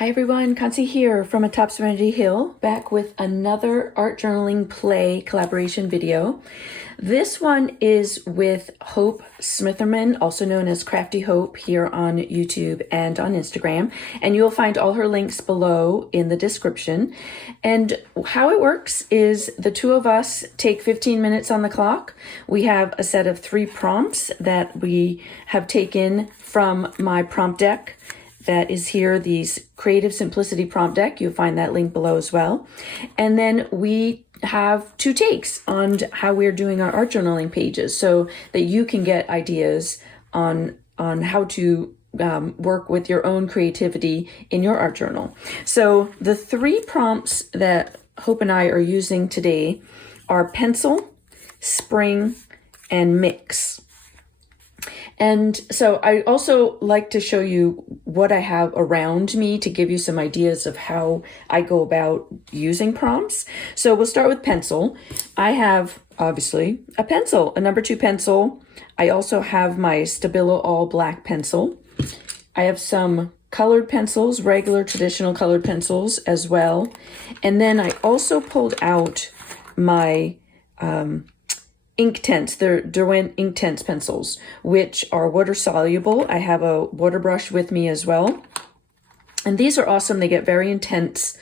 Hi everyone, Kansi here from atop Serenity Hill, back with another art journaling play collaboration video. This one is with Hope Smitherman, also known as CraftyHope, here on YouTube and on Instagram. And you'll find all her links below in the description. And how it works is the two of us take 15 minutes on the clock. We have a set of 3 prompts that we have taken from my prompt deck. That is here, these Creative Simplicity prompt deck. You'll find that link below as well. And then we have 2 takes on how we're doing our art journaling pages so that you can get ideas on how to work with your own creativity in your art journal. So the 3 prompts that Hope and I are using today are pencil, spring, and mix. And so I also like to show you what I have around me to give you some ideas of how I go about using prompts. So we'll start with pencil. I have, obviously, a pencil, a number 2 pencil. I also have my Stabilo all black pencil. I have some colored pencils, regular traditional colored pencils as well. And then I also pulled out my Inktense, they're Derwent Inktense pencils, which are water soluble. I have a water brush with me as well. And these are awesome. They get very intense.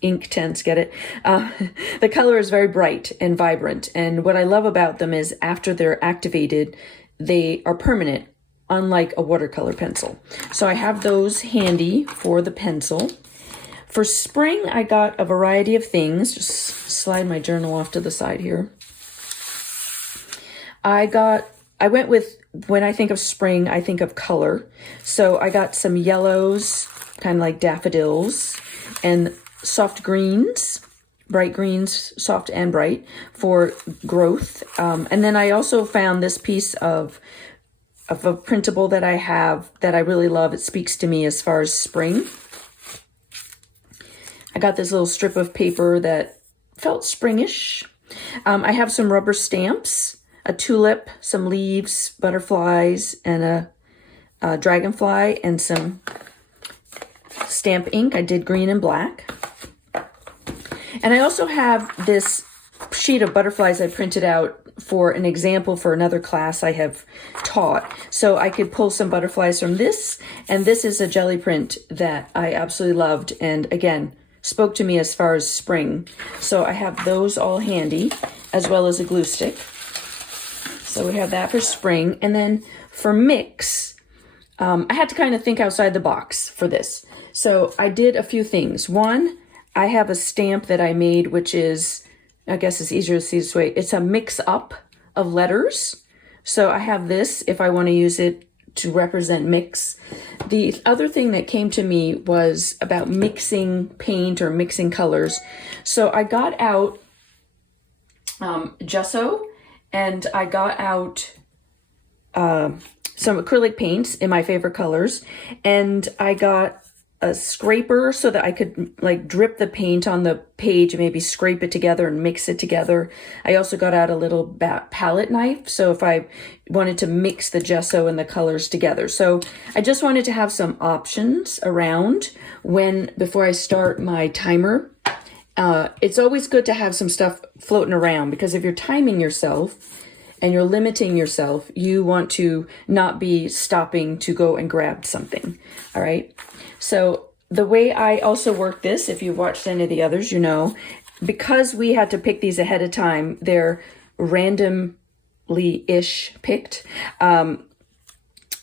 Inktense, get it? The color is very bright and vibrant. And what I love about them is after they're activated, they are permanent, unlike a watercolor pencil. So I have those handy for the pencil. For spring, I got a variety of things. Just slide my journal off to the side here. I went with, when I think of spring, I think of color. So I got some yellows, kind of like daffodils, and soft greens, bright greens, soft and bright, for growth. And then I also found this piece of a printable that I have that I really love. It speaks to me as far as spring. I got this little strip of paper that felt springish. I have some rubber stamps, a tulip, some leaves, butterflies, and a dragonfly, and some stamp ink. I did green and black. And I also have this sheet of butterflies I printed out for an example for another class I have taught. So I could pull some butterflies from this, and this is a jelly print that I absolutely loved, and again, spoke to me as far as spring. So I have those all handy, as well as a glue stick. So we have that for spring. And then for mix, I had to kind of think outside the box for this. So I did a few things. One, I have a stamp that I made, which is, I guess it's easier to see this way. It's a mix up of letters. So I have this if I want to use it to represent mix. The other thing that came to me was about mixing paint or mixing colors. So I got out gesso, and I got out some acrylic paints in my favorite colors, and I got a scraper so that I could like drip the paint on the page and maybe scrape it together and mix it together. I also got out a little palette knife, so if I wanted to mix the gesso and the colors together. So I just wanted to have some options around before I start my timer. It's always good to have some stuff floating around, because if you're timing yourself and you're limiting yourself, you want to not be stopping to go and grab something. All right. So the way I also work this, if you've watched any of the others, you know, because we had to pick these ahead of time, they're randomly-ish picked. And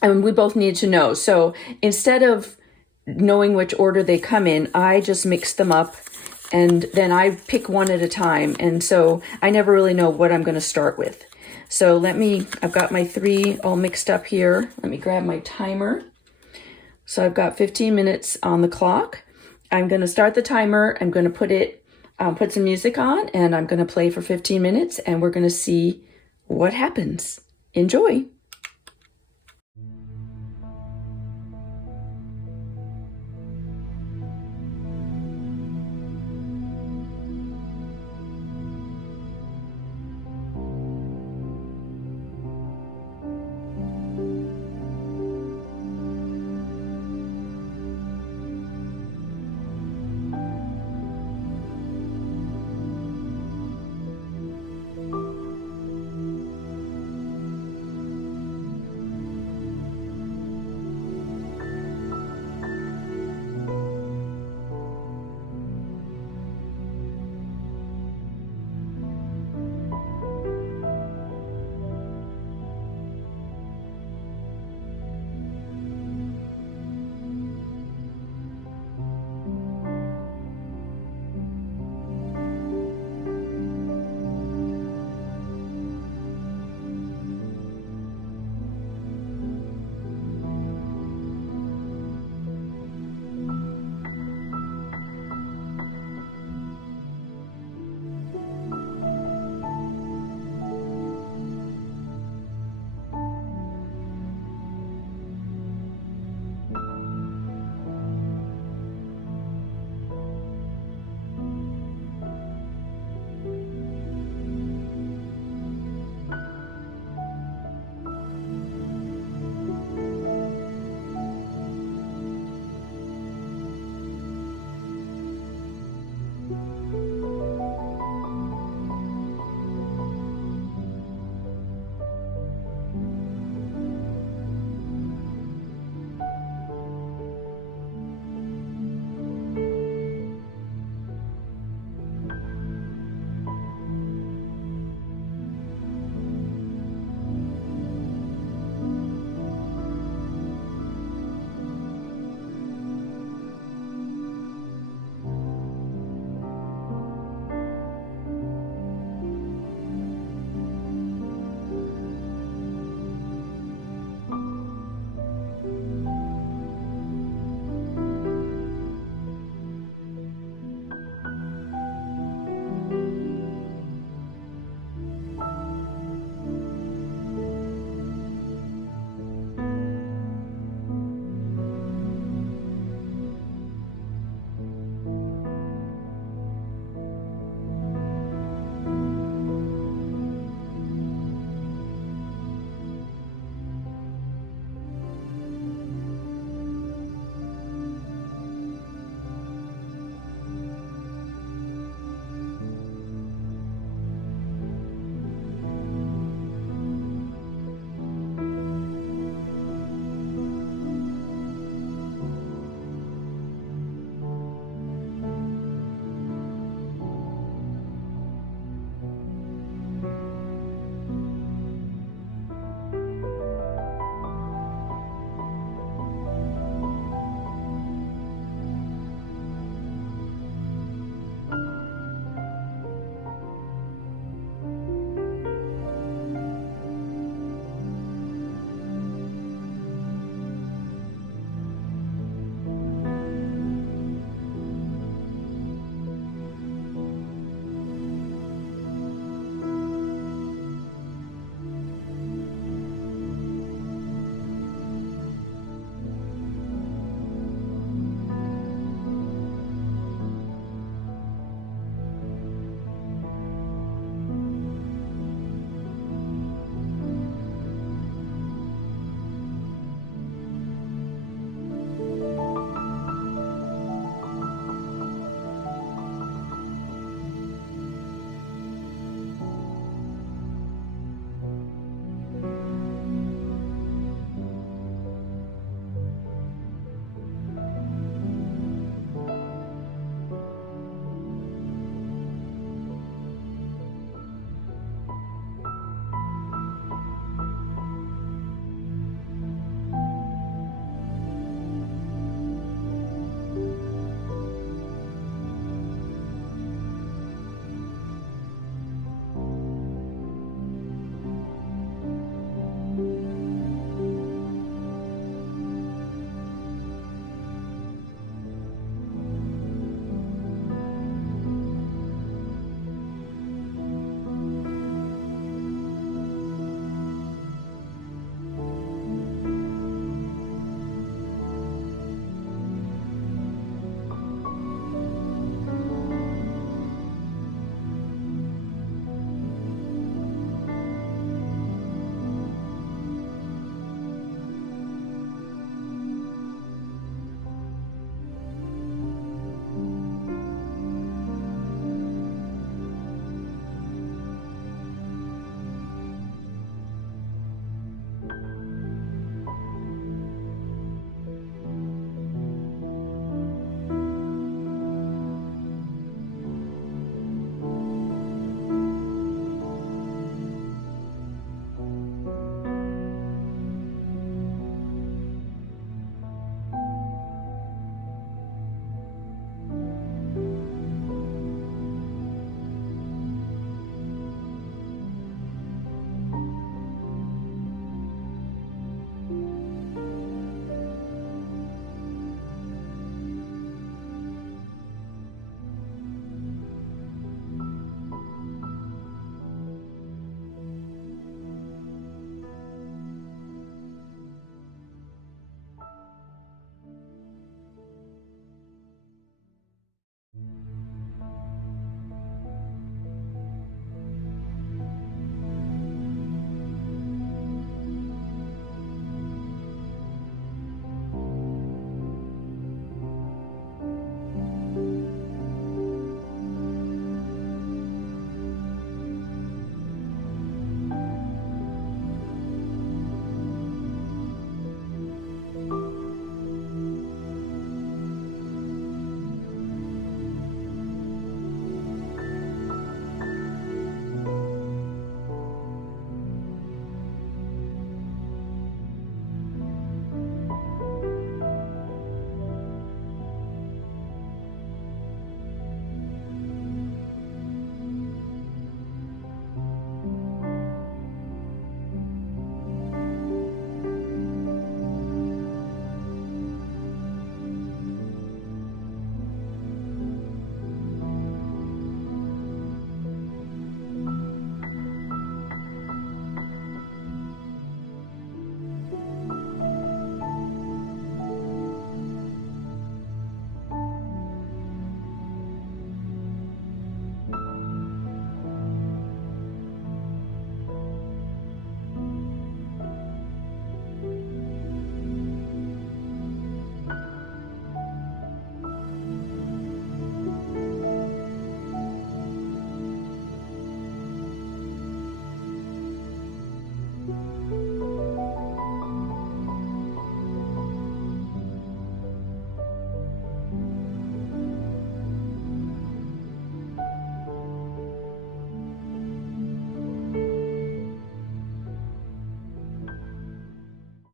we both need to know. So instead of knowing which order they come in, I just mix them up, and then I pick one at a time. And so I never really know what I'm going to start with. So I've got my 3 all mixed up here. Let me grab my timer. So I've got 15 minutes on the clock. I'm going to start the timer. I'm going to put some music on, and I'm going to play for 15 minutes, and we're going to see what happens. Enjoy.